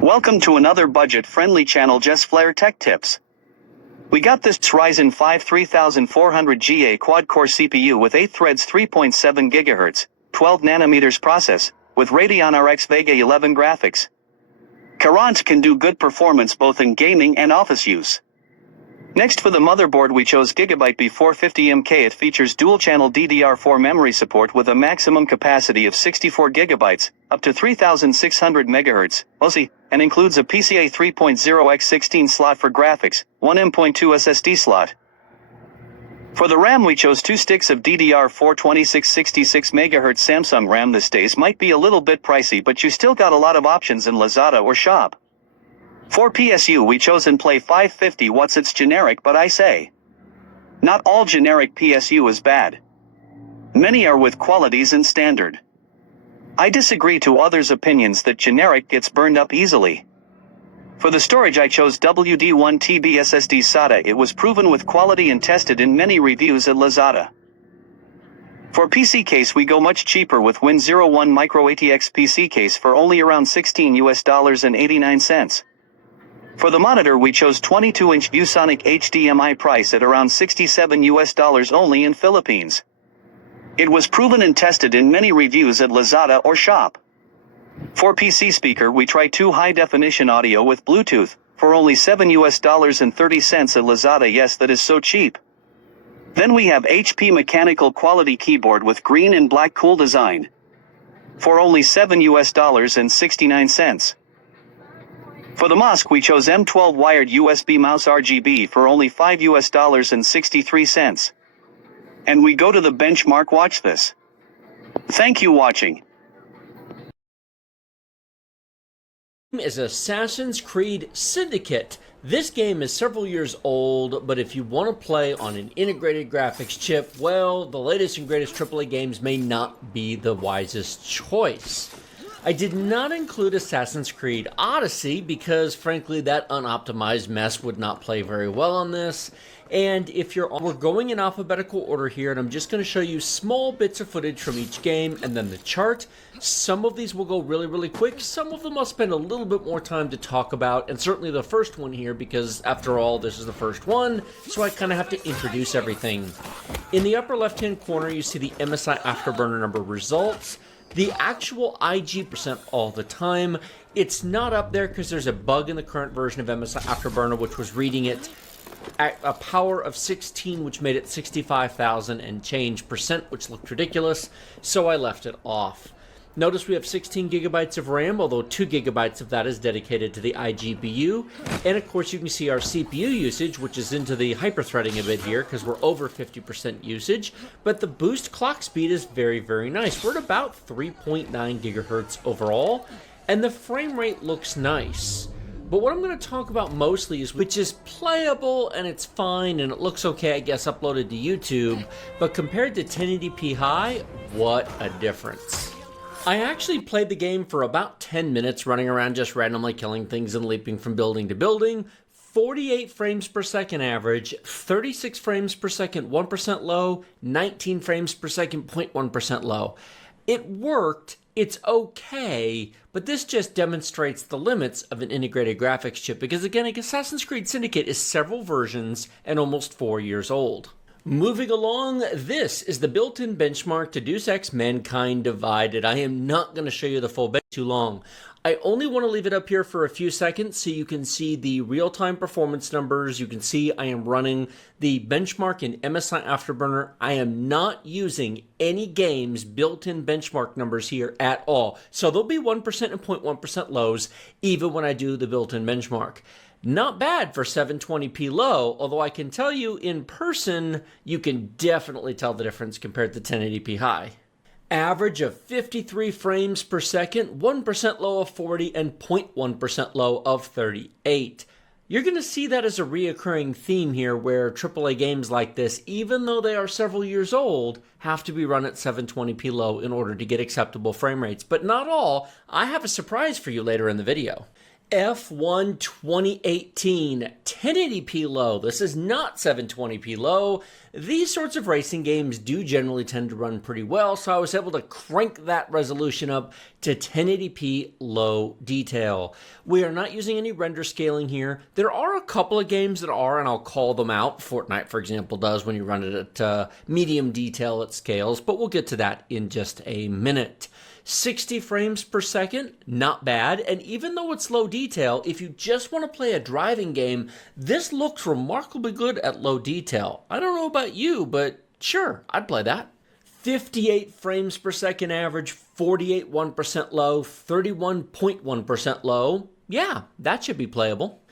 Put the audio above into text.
Welcome to another budget-friendly channel, Just Flare Tech Tips. We got this Ryzen 5 3400GA quad-core CPU with 8 threads, 3.7 GHz, 12 nanometers process, with Radeon RX Vega 11 graphics. Current can do good performance both in gaming and office use. Next, for the motherboard, we chose Gigabyte B450MK. It features dual-channel DDR4 memory support with a maximum capacity of 64 GB, up to 3600 MHz, OSI, and includes a PCIe 3.0x16 slot for graphics, one M.2 SSD slot. For the RAM, we chose 2 sticks of DDR4 2666 MHz Samsung RAM. This days might be a little bit pricey, but you still got a lot of options in Lazada or Shop. For PSU, we chose in Play 550 watts. It's generic, but I say, not all generic PSU is bad. Many are with qualities and standard. I disagree to others' opinions that generic gets burned up easily. For the storage, I chose WD1TB SSD SATA. It was proven with quality and tested in many reviews at Lazada. For PC case, we go much cheaper with Win01 Micro ATX PC case for only around $16.89. For the monitor, we chose 22-inch ViewSonic HDMI, price at around $67 only in Philippines. It was proven and tested in many reviews at Lazada or Shop. For PC speaker, we tried 2 high-definition audio with Bluetooth for only $7.30 at Lazada. Yes, that is so cheap. Then we have HP mechanical quality keyboard with green and black cool design for only $7.69. For the mouse, we chose M12 wired USB mouse RGB for only $5.63. And we go to the benchmark. Watch this. Thank you watching. Is Assassin's Creed Syndicate. This game is several years old, but if you want to play on an integrated graphics chip, well, the latest and greatest AAA games may not be the wisest choice. I did not include Assassin's Creed Odyssey because, frankly, that unoptimized mess would not play very well on this. And if we're going in alphabetical order here, and I'm just going to show you small bits of footage from each game and then the chart. Some of these will go really, really quick. Some of them I'll spend a little bit more time to talk about, and certainly the first one here, because after all, this is the first one, so I kind of have to introduce everything. In the upper left-hand corner, you see the MSI Afterburner number results. The actual IG percent all the time, it's not up there because there's a bug in the current version of MSI Afterburner, which was reading it at a power of 16, which made it 65,000 and change percent, which looked ridiculous, so I left it off. Notice we have 16 gigabytes of RAM, although 2 gigabytes of that is dedicated to the iGPU. And of course, you can see our CPU usage, which is into the hyper-threading a bit here, because we're over 50% usage. But the boost clock speed is very, very nice. We're at about 3.9 gigahertz overall, and the frame rate looks nice. But what I'm going to talk about mostly is which is playable, and it's fine, and it looks okay, I guess, uploaded to YouTube. But compared to 1080p high, what a difference. I actually played the game for about 10 minutes, running around just randomly killing things and leaping from building to building. 48 frames per second average, 36 frames per second 1% low, 19 frames per second 0.1% low. It worked, it's okay, but this just demonstrates the limits of an integrated graphics chip because, again, Assassin's Creed Syndicate is several versions and almost 4 years old. Moving along, this is the built-in benchmark to Deus Ex Mankind Divided. I am not going to show you the full bench too long. I only want to leave it up here for a few seconds so you can see the real-time performance numbers. You can see I am running the benchmark in MSI Afterburner. I am not using any game's built-in benchmark numbers here at all. So there'll be 1% and 0.1% lows even when I do the built-in benchmark. Not bad for 720p low, although I can tell you in person, you can definitely tell the difference compared to 1080p high. Average of 53 frames per second, 1% low of 40, and 0.1% low of 38. You're going to see that as a reoccurring theme here where AAA games like this, even though they are several years old, have to be run at 720p low in order to get acceptable frame rates. But not all. I have a surprise for you later in the video. F1 2018, 1080p low. This is not 720p low. These sorts of racing games do generally tend to run pretty well, so I was able to crank that resolution up to 1080p low detail. We are not using any render scaling here. There are a couple of games that are, and I'll call them out. Fortnite, for example, does when you run it at medium detail at scales, but we'll get to that in just a minute. 60 frames per second, not bad, and even though it's low detail, if you just want to play a driving game, this looks remarkably good at low detail. I don't know about you, but sure, I'd play that. 58 frames per second average, 48.1% low, 31.1% low. Yeah, that should be playable.